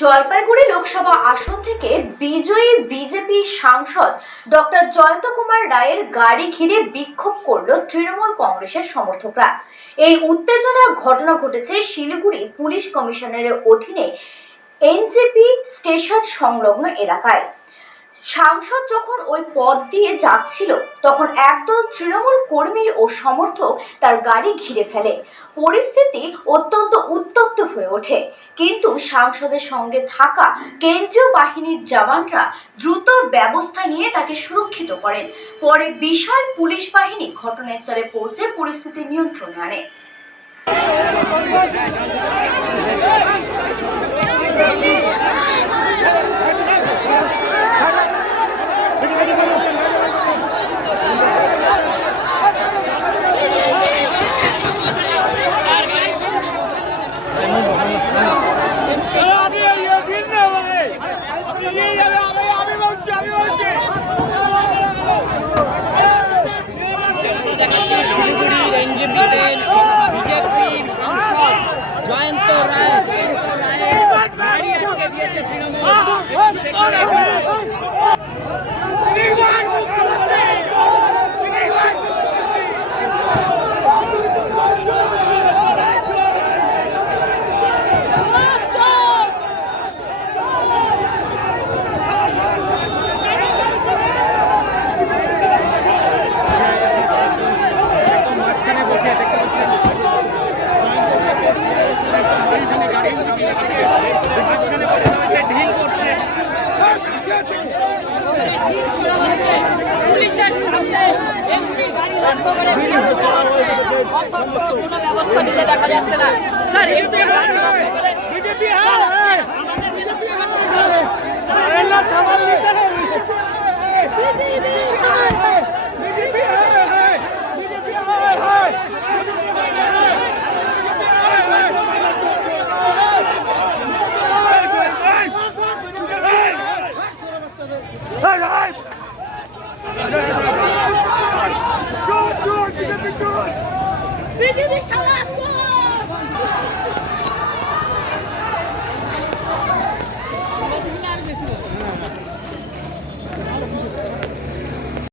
জলপাইগুড়ি লোকসভা আসন থেকে বিজয়ী বিজেপি সাংসদ ডক্টর জয়ন্ত কুমার রায়ের গাড়ি ঘিরে বিক্ষোভ করল তৃণমূল কংগ্রেসের সমর্থকরা। এই উত্তেজনার ঘটনা ঘটেছে শিলিগুড়ি পুলিশ কমিশনারের অধীনে এনজেপি স্টেশন সংলগ্ন এলাকায়। সাংসদ যখন ওই পথ দিয়ে যাচ্ছিল তখন একদল তৃণমূল কর্মী ও সমর্থক তার গাড়ি ঘিরে ফেলে। পরিস্থিতি অত্যন্ত উত্তপ্ত হয়ে ওঠে, কিন্তু সাংসদের সঙ্গে থাকা কেন্দ্রীয় বাহিনীর জওয়ানরা দ্রুত ব্যবস্থা নিয়ে তাকে সুরক্ষিত করেন। পরে বিশাল পুলিশ বাহিনী ঘটনাস্থলে পৌঁছে পরিস্থিতি নিয়ন্ত্রণে আনে। জয়ন্ত রায়ের গাড়ি আটকে দিয়েছে পুলিশের সামনে কোনো ব্যবস্থা নিতে দেখা যাচ্ছে না। Sir BJP